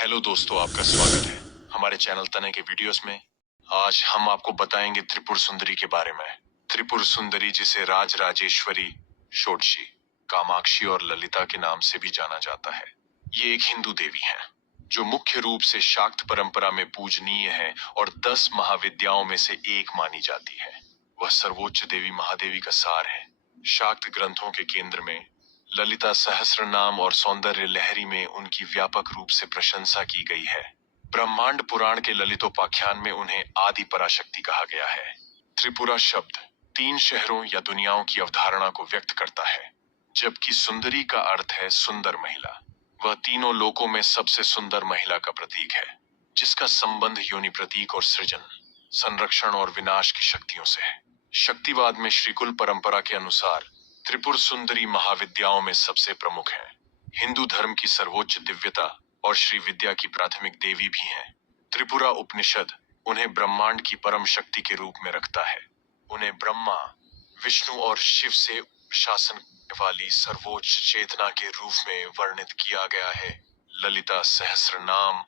Hello दोस्तों, आपका स्वागत है हमारे चैनल तने के वीडियोस में। आज हम आपको बताएंगे त्रिपुर सुंदरी के बारे में। त्रिपुर सुंदरी, जिसे राज राजेश्वरी, षोडशी, कामाक्षी और ललिता के नाम से भी जाना जाता है, ये एक हिंदू देवी है जो मुख्य रूप से शाक्त परंपरा में पूजनीय है और 10 महाविद्याओं में से एक मानी जाती है। वह सर्वोच्च देवी महादेवी का सार है। शाक्त ग्रंथों के केंद्र में ललिता सहस्र नाम और सौंदर्य लहरी में उनकी व्यापक रूप से प्रशंसा की गई है। ब्रह्मांड पुराण के ललितोपाख्यान में उन्हें आदि पराशक्ति कहा गया है। त्रिपुरा शब्द 3 शहरों या दुनियाओं की अवधारणा को व्यक्त करता है, जबकि सुंदरी का अर्थ है सुंदर महिला। वह तीनों लोकों में सबसे सुंदर महिला का प्रतीक है, जिसका संबंध योनि प्रतीक और सृजन, संरक्षण और विनाश की शक्तियों से है। शक्तिवाद में श्रीकुल परंपरा के अनुसार त्रिपुर सुंदरी महाविद्याओं में सबसे प्रमुख है। हिंदू धर्म की सर्वोच्च दिव्यता और श्री विद्या की प्राथमिक देवी भी हैं। त्रिपुरा उपनिषद उन्हें ब्रह्मांड की परम शक्ति के रूप में रखता है। उन्हें ब्रह्मा, विष्णु और शिव से शासन वाली सर्वोच्च चेतना के रूप में वर्णित किया गया है। ललिता सहस्र नाम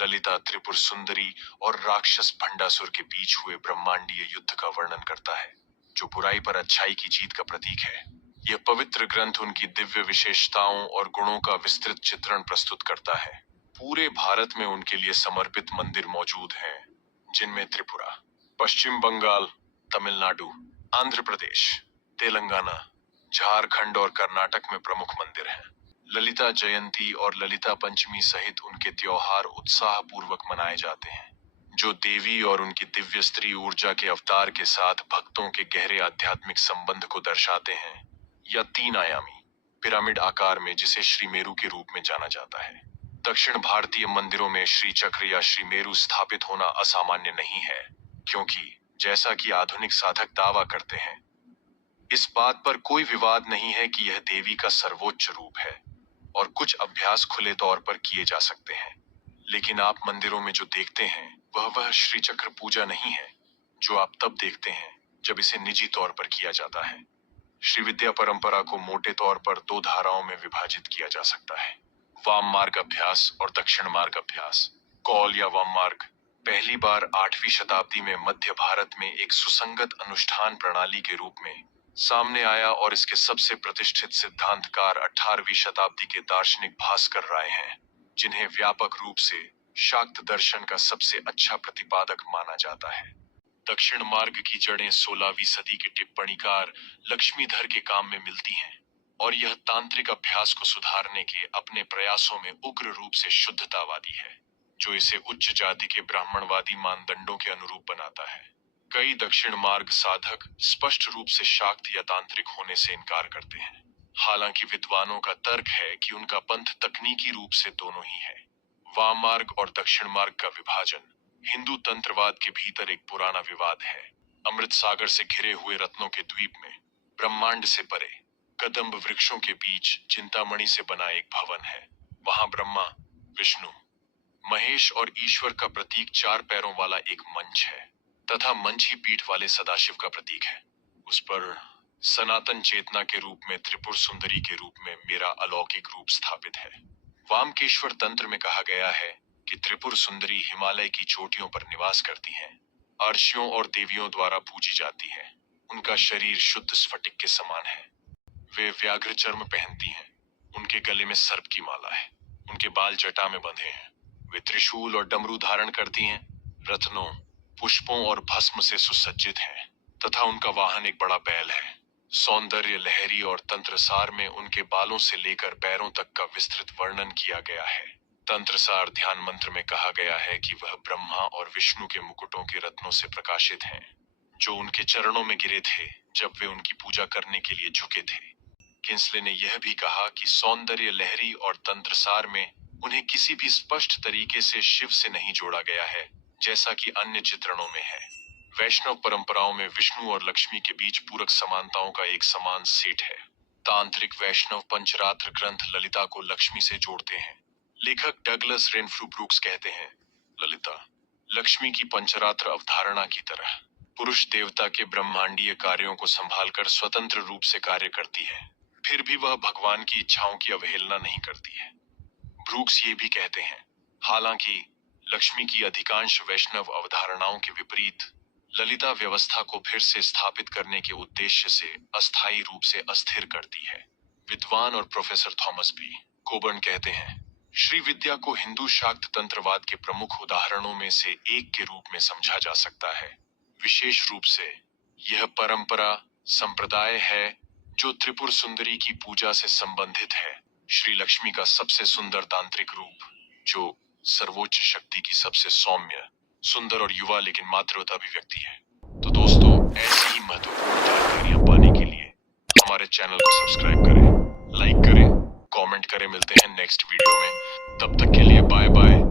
ललिता त्रिपुर सुंदरी और राक्षस भंडासुर के बीच हुए ब्रह्मांडीय युद्ध का वर्णन करता है, जो बुराई पर अच्छाई की जीत का प्रतीक है। यह पवित्र ग्रंथ उनकी दिव्य विशेषताओं और गुणों का विस्तृत चित्रण प्रस्तुत करता है। पूरे भारत में उनके लिए समर्पित मंदिर मौजूद हैं, जिनमें त्रिपुरा, पश्चिम बंगाल, तमिलनाडु, आंध्र प्रदेश, तेलंगाना, झारखंड और कर्नाटक में प्रमुख मंदिर हैं। ललिता जयंती और ललिता पंचमी सहित उनके त्योहार उत्साह पूर्वक मनाए जाते हैं, जो देवी और उनकी दिव्य स्त्री ऊर्जा के अवतार के साथ भक्तों के गहरे आध्यात्मिक संबंध को दर्शाते हैं। या 3 आयामी पिरामिड आकार में, जिसे श्रीमेरु के रूप में जाना जाता है। दक्षिण भारतीय मंदिरों में श्री चक्र या श्रीमेरु स्थापित होना असामान्य नहीं है, क्योंकि जैसा कि आधुनिक साधक दावा करते हैं, इस बात पर कोई विवाद नहीं है कि यह देवी का सर्वोच्च रूप है और कुछ अभ्यास खुले तौर पर किए जा सकते हैं। लेकिन आप मंदिरों में जो देखते हैं वह श्री चक्र पूजा नहीं है, जो आप तब देखते हैं जब इसे निजी तौर पर किया जाता है। श्री विद्या परंपरा को मोटे तौर पर 2 धाराओं में विभाजित किया जा सकता है: वाम मार्ग अभ्यास और दक्षिण मार्ग अभ्यास। कौल या वाम मार्ग पहली बार 8वीं शताब्दी में मध्य भारत में एक सुसंगत अनुष्ठान प्रणाली के रूप में सामने आया और इसके सबसे प्रतिष्ठित सिद्धांतकार 18वीं शताब्दी के दार्शनिक भास्कर राय हैं, जिन्हें व्यापक रूप से शाक्त दर्शन का सबसे अच्छा प्रतिपादक माना जाता है। दक्षिण मार्ग की जड़ें 16वीं सदी के टिप्पणीकार लक्ष्मीधर के काम में मिलती हैं और यह तांत्रिक अभ्यास को सुधारने के अपने प्रयासों में उग्र रूप से शुद्धतावादी है, जो इसे उच्च जाति के ब्राह्मणवादी मानदंडों के अनुरूप बनाता है। कई दक्षिण मार्ग साधक स्पष्ट रूप से शाक्त या तांत्रिक होने से इनकार करते हैं, हालांकि विद्वानों का तर्क है कि उनका पंथ तकनीकी रूप से दोनों ही है। वाम मार्ग और दक्षिण मार्ग का विभाजन हिंदू तंत्रवाद के भीतर एक पुराना विवाद है। अमृत सागर से घिरे हुए रत्नों के द्वीप में ब्रह्मांड से परे कदम्ब वृक्षों के बीच चिंतामणि से बना एक भवन है। वहां ब्रह्मा, विष्णु, महेश और ईश्वर का प्रतीक 4 पैरों वाला एक मंच है तथा मंच ही पीठ वाले सदाशिव का प्रतीक है। उस पर सनातन चेतना के रूप में त्रिपुर सुंदरी के रूप में मेरा अलौकिक रूप स्थापित है। वामकेश्वर तंत्र में कहा गया है कि त्रिपुर सुंदरी हिमालय की चोटियों पर निवास करती हैं, अर्षियों और देवियों द्वारा पूजी जाती है। उनका शरीर शुद्ध स्फटिक के समान है। वे व्याघ्र चर्म पहनती हैं। उनके गले में सर्प की माला है। उनके बाल जटा में बंधे हैं। वे त्रिशूल और डमरू धारण करती हैं। रत्नों, पुष्पों और भस्म से सुसज्जित हैं तथा उनका वाहन एक बड़ा बैल है। सौंदर्य लहरी और तंत्रसार में उनके बालों से लेकर पैरों तक का विस्तृत वर्णन किया गया है। तंत्रसार ध्यान मंत्र में कहा गया है कि वह ब्रह्मा और विष्णु के मुकुटों के रत्नों से प्रकाशित हैं, जो उनके चरणों में गिरे थे जब वे उनकी पूजा करने के लिए झुके थे। किंसले ने यह भी कहा कि सौंदर्य लहरी और तंत्रसार में उन्हें किसी भी स्पष्ट तरीके से शिव से नहीं जोड़ा गया है, जैसा कि अन्य चित्रणों में है। वैष्णव परंपराओं में विष्णु और लक्ष्मी के बीच पूरक समानताओं का एक समान सेट है। तांत्रिक वैष्णव पंचरात्र ग्रंथ ललिता को लक्ष्मी से जोड़ते हैं। लेखक डगलस रेनफ्रू ब्रूक्स कहते हैं, ललिता लक्ष्मी की पंचरात्र अवधारणा की तरह पुरुष देवता के ब्रह्मांडीय कार्यों को संभालकर स्वतंत्र रूप से कार्य करती है, फिर भी वह भगवान की इच्छाओं की अवहेलना नहीं करती है। ब्रूक्स ये भी कहते हैं, हालांकि लक्ष्मी की अधिकांश वैष्णव अवधारणाओं के विपरीत ललिता व्यवस्था को फिर से स्थापित करने के उद्देश्य से अस्थायी रूप से अस्थिर करती है। विद्वान और प्रोफेसर थॉमस बी कोबर्न कहते हैं, श्री विद्या को हिंदू शाक्त तंत्रवाद के प्रमुख उदाहरणों में से एक के रूप में समझा जा सकता है। विशेष रूप से यह परंपरा संप्रदाय है जो त्रिपुर सुंदरी की पूजा से संबंधित है, श्री लक्ष्मी का सबसे सुंदर तांत्रिक रूप जो सर्वोच्च शक्ति की सबसे सौम्य, सुंदर और युवा लेकिन मातृवत अभिव्यक्ति है। तो दोस्तों, ऐसी ही महत्वपूर्ण जानकारियां पाने के लिए हमारे चैनल को सब्सक्राइब करें, लाइक करें, कमेंट करें। मिलते हैं नेक्स्ट वीडियो में, तब तक के लिए बाय बाय।